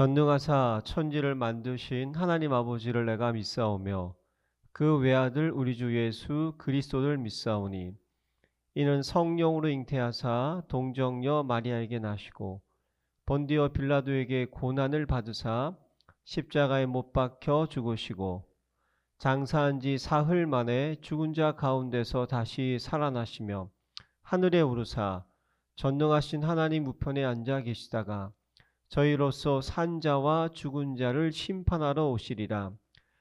전능하사 천지를 만드신 하나님 아버지를 내가 믿사오며 그 외아들 우리 주 예수 그리스도를 믿사오니 이는 성령으로 잉태하사 동정녀 마리아에게 나시고 본디오 빌라도에게 고난을 받으사 십자가에 못 박혀 죽으시고 장사한 지 사흘 만에 죽은 자 가운데서 다시 살아나시며 하늘에 오르사 전능하신 하나님 우편에 앉아 계시다가 저희로서 산 자와 죽은 자를 심판하러 오시리라.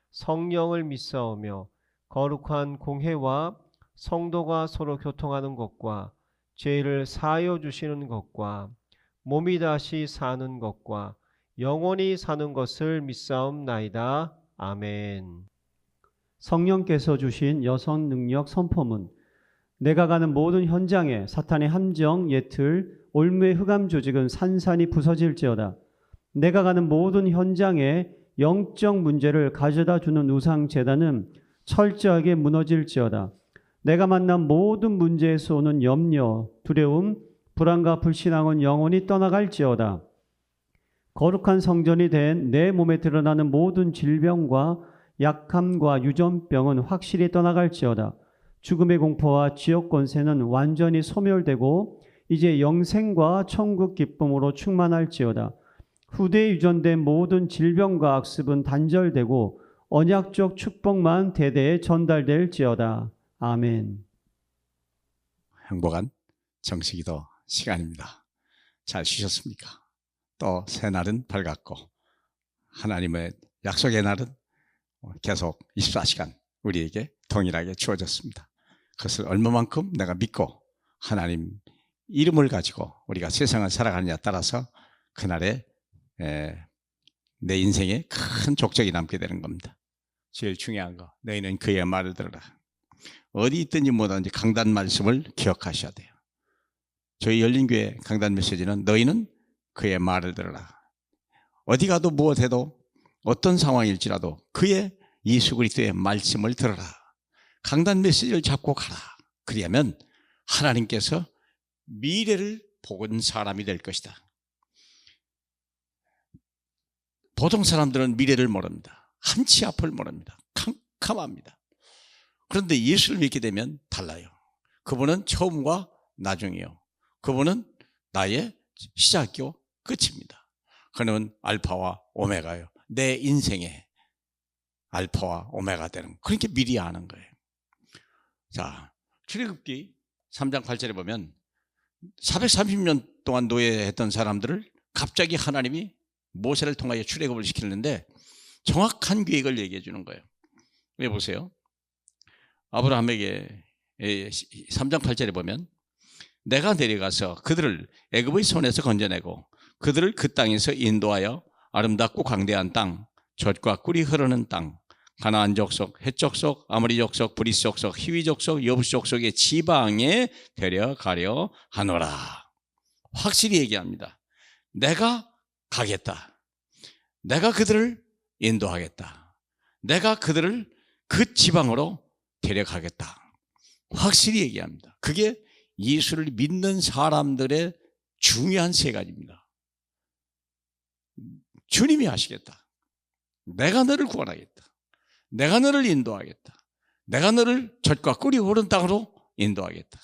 성령을 믿사오며 거룩한 공회와 성도가 서로 교통하는 것과 죄를 사하여 주시는 것과 몸이 다시 사는 것과 영원히 사는 것을 믿사옵나이다. 아멘. 성령께서 주신 여성 능력 선포문. 내가 가는 모든 현장에 사탄의 함정, 예틀, 올무의 흑암 조직은 산산이 부서질지어다. 내가 가는 모든 현장에 영적 문제를 가져다 주는 우상 제단은 철저하게 무너질지어다. 내가 만난 모든 문제에서 오는 염려, 두려움, 불안과 불신앙은 영원히 떠나갈지어다. 거룩한 성전이 된 내 몸에 드러나는 모든 질병과 약함과 유전병은 확실히 떠나갈지어다. 죽음의 공포와 지옥 권세는 완전히 소멸되고 이제 영생과 천국 기쁨으로 충만할지어다. 후대에 유전된 모든 질병과 악습은 단절되고 언약적 축복만 대대에 전달될지어다. 아멘. 행복한 정식기도 시간입니다. 잘 쉬셨습니까? 또 새날은 밝았고 하나님의 약속의 날은 계속 24시간 우리에게 동일하게 주어졌습니다. 그것을 얼마만큼 내가 믿고 하나님 이름을 가지고 우리가 세상을 살아가느냐에 따라서 그날에 내 인생에 큰 족적이 남게 되는 겁니다. 제일 중요한 거, 너희는 그의 말을 들으라. 어디 있든지 뭐든지 강단 말씀을 기억하셔야 돼요. 저희 열린교회 강단 메시지는 너희는 그의 말을 들으라. 어디 가도 무엇해도 어떤 상황일지라도 그의 예수 그리스도의 말씀을 들어라. 강단 메시지를 잡고 가라. 그리하면 하나님께서 미래를 보는 사람이 될 것이다. 보통 사람들은 미래를 모릅니다. 한치 앞을 모릅니다. 캄캄합니다. 그런데 예수를 믿게 되면 달라요. 그분은 처음과 나중이요. 그분은 나의 시작이요 끝입니다. 그는 알파와 오메가요. 내 인생의 알파와 오메가 되는, 그렇게 미리 아는 거예요. 자, 출애굽기 3장 8절에 보면 430년 동안 노예했던 사람들을 갑자기 하나님이 모세를 통하여 출애굽을 시키는데 정확한 계획을 얘기해 주는 거예요. 왜 보세요? 아브라함에게 3장 8절에 보면 내가 내려가서 그들을 애굽의 손에서 건져내고 그들을 그 땅에서 인도하여 아름답고 광대한 땅, 젖과 꿀이 흐르는 땅, 가나안 족속, 헷 족속, 아모리 족속, 브리스 족속, 히위 족속, 여부스 족속의 지방에 데려가려 하노라. 확실히 얘기합니다. 내가 가겠다. 내가 그들을 인도하겠다. 내가 그들을 그 지방으로 데려가겠다. 확실히 얘기합니다. 그게 예수를 믿는 사람들의 중요한 세 가지입니다. 주님이 하시겠다. 내가 너를 구원하겠다. 내가 너를 인도하겠다. 내가 너를 젖과 꿀이 흐르는 땅으로 인도하겠다.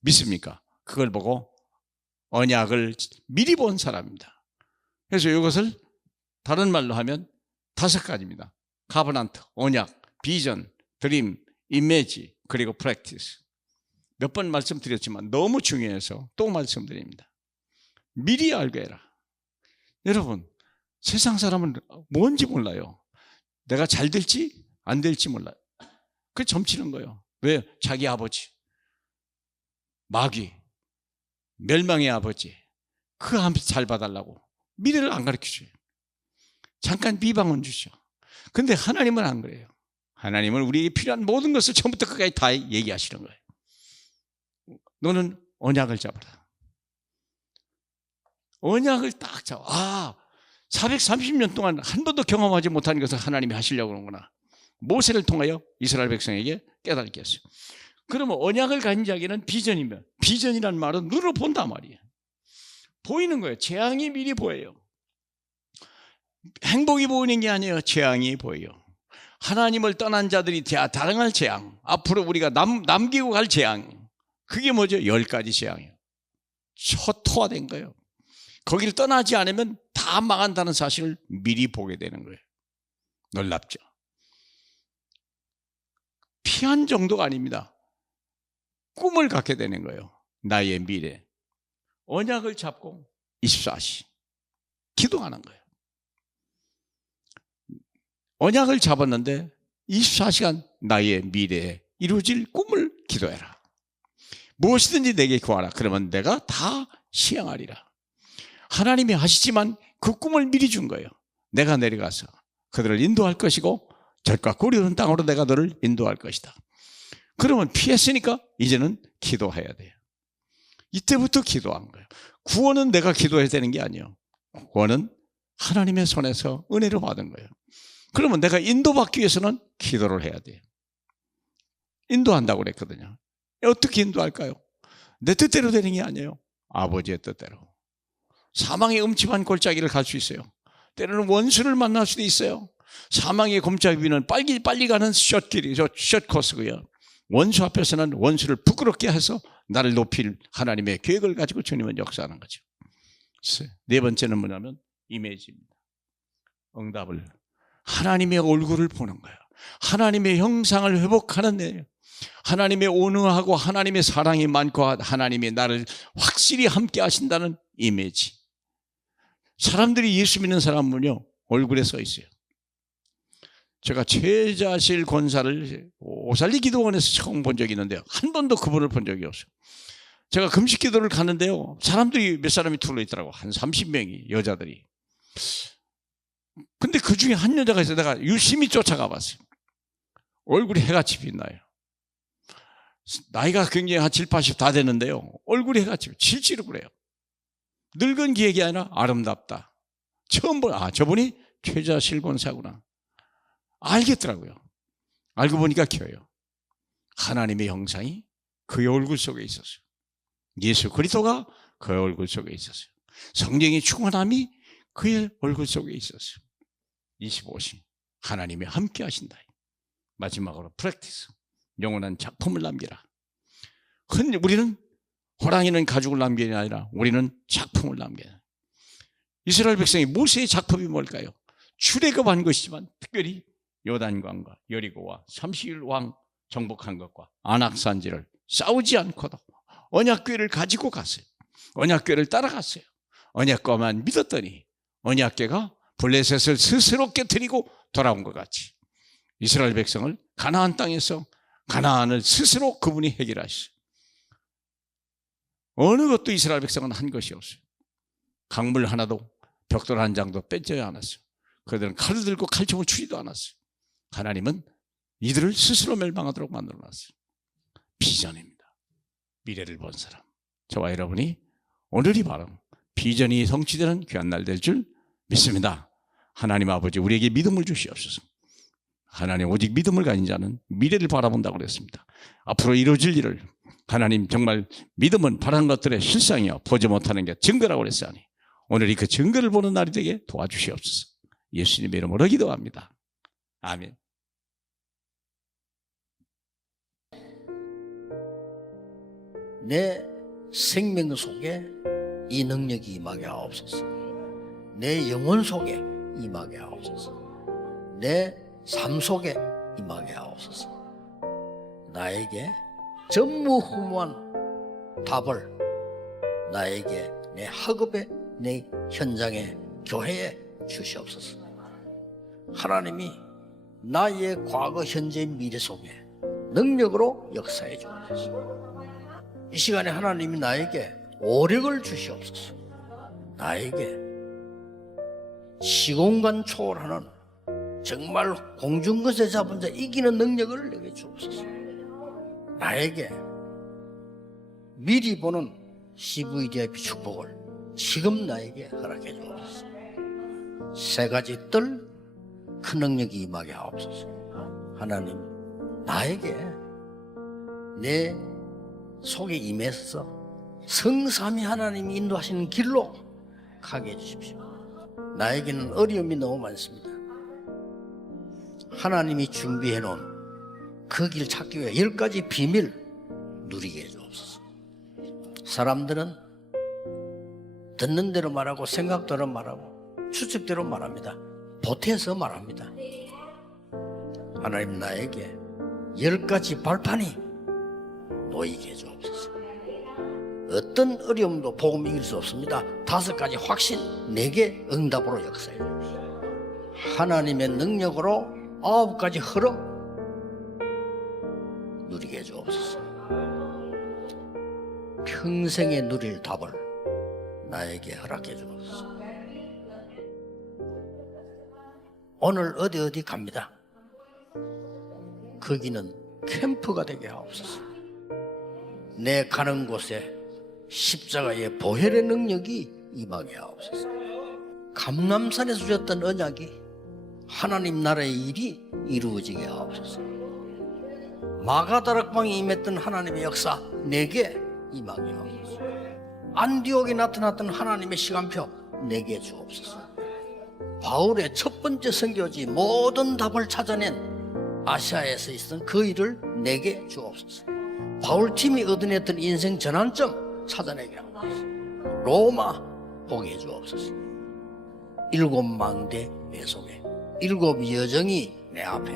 믿습니까? 그걸 보고 언약을 미리 본 사람입니다. 그래서 이것을 다른 말로 하면 5가지입니다. 카버넌트, 언약, 비전, 드림, 이미지, 그리고 프랙티스. 몇 번 말씀드렸지만 너무 중요해서 또 말씀드립니다. 미리 알게 해라. 여러분, 세상 사람은 뭔지 몰라요. 내가 잘 될지 안 될지 몰라요. 그게 점치는 거예요. 왜? 자기 아버지, 마귀, 멸망의 아버지, 그 한테 잘 봐달라고 미래를 안 가르쳐줘요. 잠깐 비방은 주죠. 근데 하나님은 안 그래요. 하나님은 우리에게 필요한 모든 것을 처음부터 끝까지 다 얘기하시는 거예요. 너는 언약을 잡아라. 언약을 딱 잡아. 430년 동안 한 번도 경험하지 못한 것을 하나님이 하시려고 하는구나. 모세를 통하여 이스라엘 백성에게 깨닫게 했어요. 그러면 언약을 가진 자에게는 비전이면, 비전이라는 말은 눈으로 본단 말이에요. 보이는 거예요. 재앙이 미리 보여요. 행복이 보이는 게 아니에요. 재앙이 보여요. 하나님을 떠난 자들이 당할 재앙, 앞으로 우리가 남기고 갈 재앙, 그게 뭐죠? 10가지 재앙이에요. 초토화된 거예요. 거기를 떠나지 않으면 다 망한다는 사실을 미리 보게 되는 거예요. 놀랍죠? 피한 정도가 아닙니다. 꿈을 갖게 되는 거예요. 나의 미래. 언약을 잡고 24시 기도하는 거예요. 언약을 잡았는데 24시간 나의 미래에 이루어질 꿈을 기도해라. 무엇이든지 내게 구하라. 그러면 내가 다 시행하리라. 하나님이 하시지만 그 꿈을 미리 준 거예요. 내가 내려가서 그들을 인도할 것이고 젖과 꿀이 흐르는 땅으로 내가 너를 인도할 것이다. 그러면 피했으니까 이제는 기도해야 돼요. 이때부터 기도한 거예요. 구원은 내가 기도해야 되는 게 아니에요. 구원은 하나님의 손에서 은혜로 받은 거예요. 그러면 내가 인도받기 위해서는 기도를 해야 돼요. 인도한다고 그랬거든요. 어떻게 인도할까요? 내 뜻대로 되는 게 아니에요. 아버지의 뜻대로. 사망의 음침한 골짜기를 갈 수 있어요. 때로는 원수를 만날 수도 있어요. 사망의 골짜기는 빨리 가는 숏길이, 숏코스고요. 원수 앞에서는 원수를 부끄럽게 해서 나를 높일 하나님의 계획을 가지고 주님은 역사하는 거죠. 네 번째는 뭐냐면 이미지입니다. 응답을. 하나님의 얼굴을 보는 거예요. 하나님의 형상을 회복하는 애. 하나님의 온유하고 하나님의 사랑이 많고 하나님이 나를 확실히 함께 하신다는 이미지. 사람들이 예수 믿는 사람은요 얼굴에 써 있어요. 제가 최자실 권사를 오살리 기도원에서 처음 본 적이 있는데요, 한 번도 그분을 본 적이 없어요. 제가 금식 기도를 갔는데요, 사람들이 몇 사람이 둘러 있더라고. 한 30명이, 여자들이. 근데 그 중에 한 여자가 있어요. 내가 유심히 쫓아가 봤어요. 얼굴이 해같이 빛나요. 나이가 굉장히 한 70, 80 다 되는데요, 얼굴이 해같이 질질을 그래요. 늙은 기획이 아니라 아름답다. 처음 저분이 최자실 권사구나 알겠더라고요. 알고 보니까 켜요. 하나님의 형상이 그의 얼굴 속에 있었어요. 예수 그리스도가 그의 얼굴 속에 있었어요. 성령의 충만함이 그의 얼굴 속에 있었어요. 25시 하나님이 함께 하신다. 마지막으로 프랙티스, 영원한 작품을 남기라. 우리는 호랑이는 가죽을 남기는 게 아니라 우리는 작품을 남겨요. 이스라엘 백성이 모세의 작품이 뭘까요? 출애굽한 것이지만 특별히 요단강과 여리고와 30일 왕 정복한 것과 안악산지를 싸우지 않고도 언약궤를 가지고 갔어요. 언약궤를 따라갔어요. 언약궤만 믿었더니 언약궤가 블레셋을 스스로 깨뜨리고 돌아온 것 같이 이스라엘 백성을 가나안 땅에서 가나안을 스스로 그분이 해결하셨어요. 어느 것도 이스라엘 백성은 한 것이 없어요. 강물 하나도 벽돌 한 장도 뺏지 않았어요. 그들은 칼을 들고 칼총을 추지도 않았어요. 하나님은 이들을 스스로 멸망하도록 만들어놨어요. 비전입니다. 미래를 본 사람. 저와 여러분이 오늘이 바로 비전이 성취되는 귀한 날 될 줄 믿습니다. 하나님 아버지, 우리에게 믿음을 주시옵소서. 하나님, 오직 믿음을 가진 자는 미래를 바라본다고 그랬습니다. 앞으로 이루어질 일을 하나님, 정말 믿음은 바라는 것들의 실상이요 보지 못하는 게 증거라고 그랬으니 오늘이 그 증거를 보는 날이 되게 도와주시옵소서. 예수님의 이름으로 기도합니다. 아멘. 내 생명 속에 이 능력이 임하게 하옵소서. 내 영혼 속에 임하게 하옵소서. 내 삶 속에 임하게 하옵소서. 나에게 전무후무한 답을 나에게 내 학업에, 내 현장에, 교회에 주시옵소서. 하나님이 나의 과거, 현재, 미래 속에 능력으로 역사해 주옵소서. 이 시간에 하나님이 나에게 오력을 주시옵소서. 나에게 시공간 초월하는 정말 공중것에 잡은 자 이기는 능력을 내게 주옵소서. 나에게 미리 보는 CVDIP 축복을 지금 나에게 허락해 주옵소서. 세 가지 뜰 큰 능력이 임하게 하옵소서. 하나님, 나에게 내 속에 임해서 성삼위 하나님이 인도하시는 길로 가게 해주십시오. 나에게는 어려움이 너무 많습니다. 하나님이 준비해 놓은 그 길 찾기 위해 10가지 비밀 누리게 해주옵소서. 사람들은 듣는 대로 말하고 생각대로 말하고 추측대로 말합니다. 보태서 말합니다. 하나님 나에게 10가지 발판이 놓이게 해주옵소서. 어떤 어려움도 복음 이길 수 없습니다. 5가지 확신, 내게 응답으로 역사해 주옵소서. 하나님의 능력으로 9가지 흐름 누리게 해주옵소서. 평생에 누릴 답을 나에게 허락해 주옵소서. 오늘 어디 갑니다. 거기는 캠프가 되게 하옵소서. 내 가는 곳에 십자가의 보혈의 능력이 임하게 하옵소서. 감람산에서 주셨던 언약이 하나님 나라의 일이 이루어지게 하옵소서. 마가다락방에 임했던 하나님의 역사 내게 임하게 하옵소서. 안디옥에 나타났던 하나님의 시간표 내게 주옵소서. 바울의 첫 번째 선교지 모든 답을 찾아낸 아시아에서 있었던 그 일을 내게 주옵소서. 바울팀이 얻어냈던 인생 전환점 찾아내게 하옵소서. 로마 보게 해주옵소서. 7망대 내 속에 7 여정이 내 앞에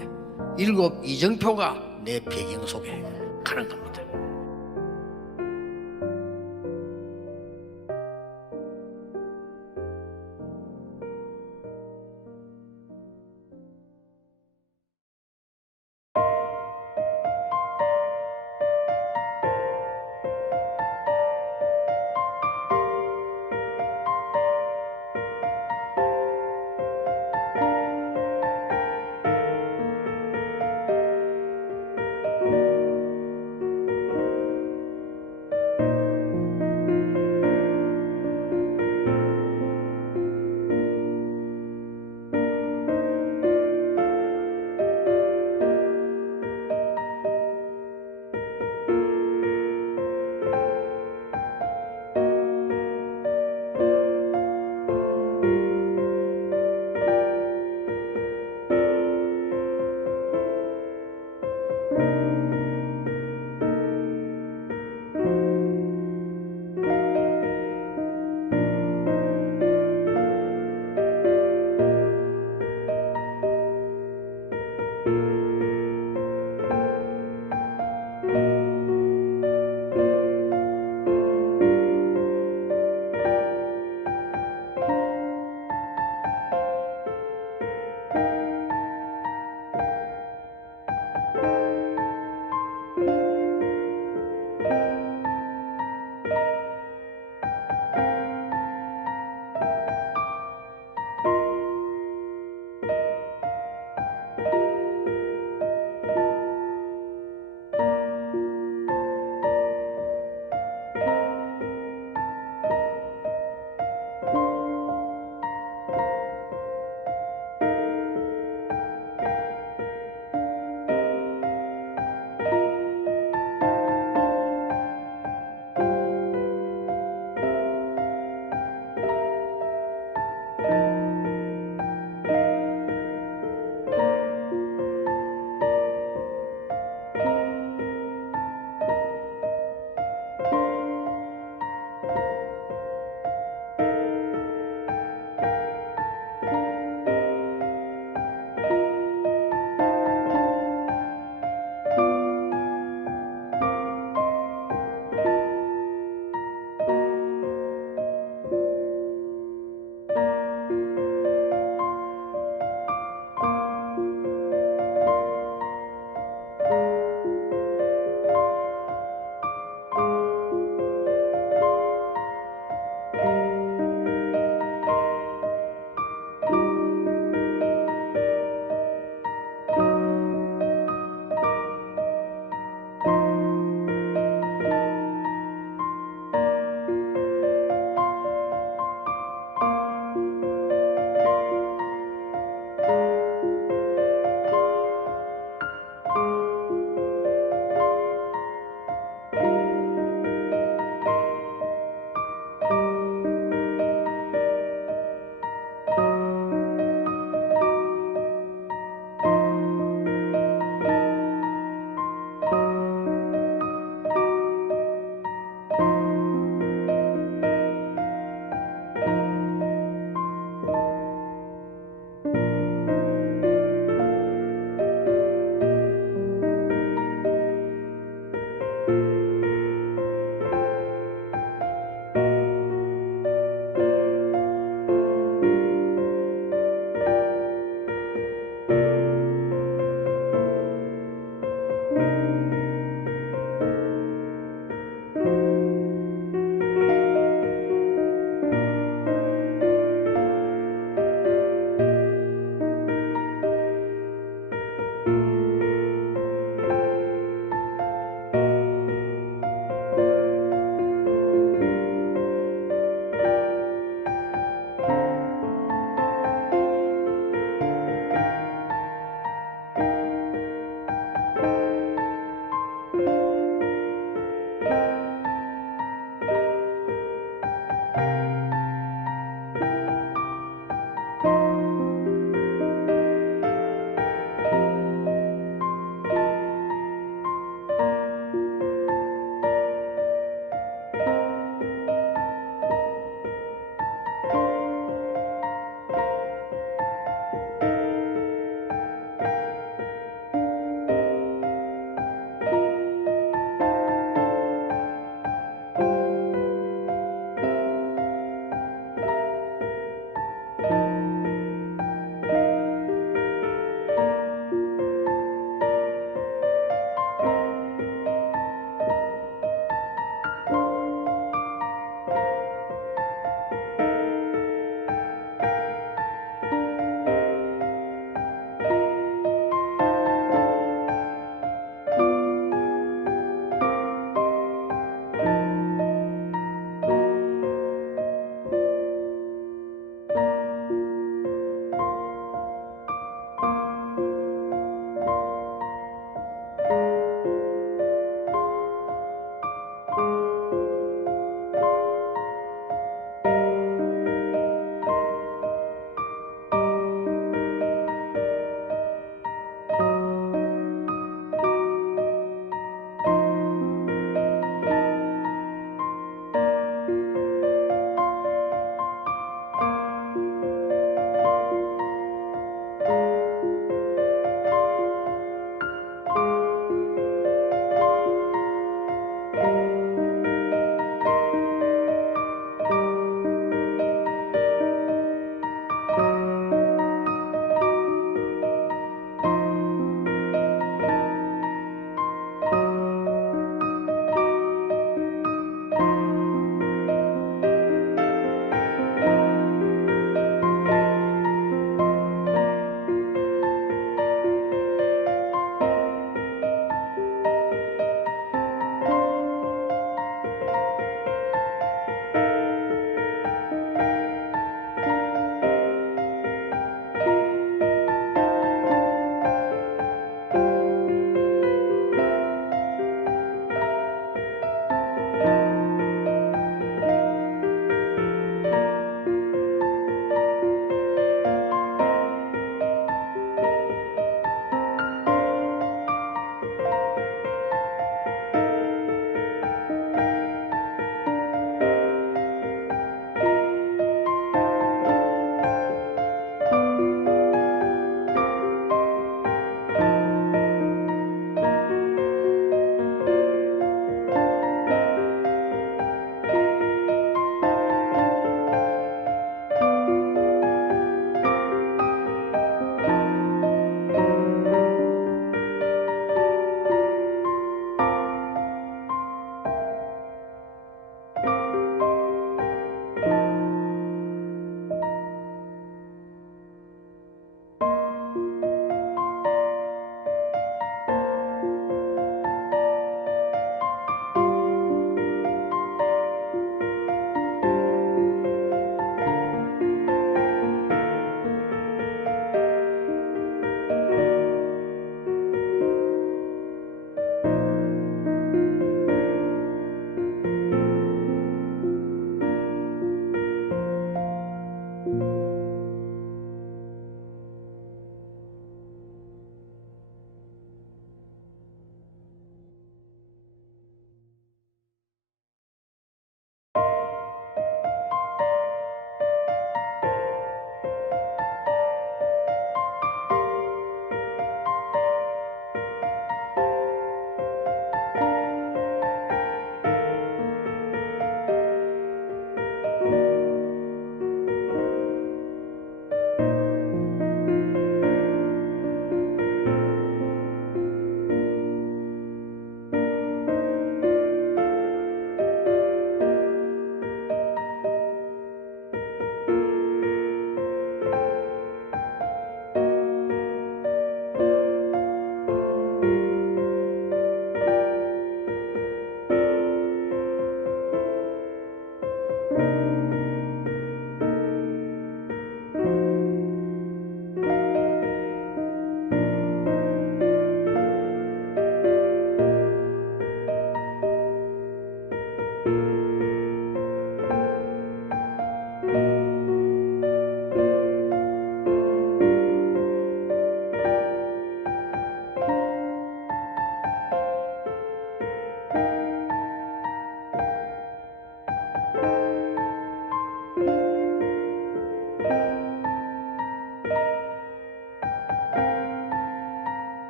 7 이정표가 내 배경 속에 가는 겁니다.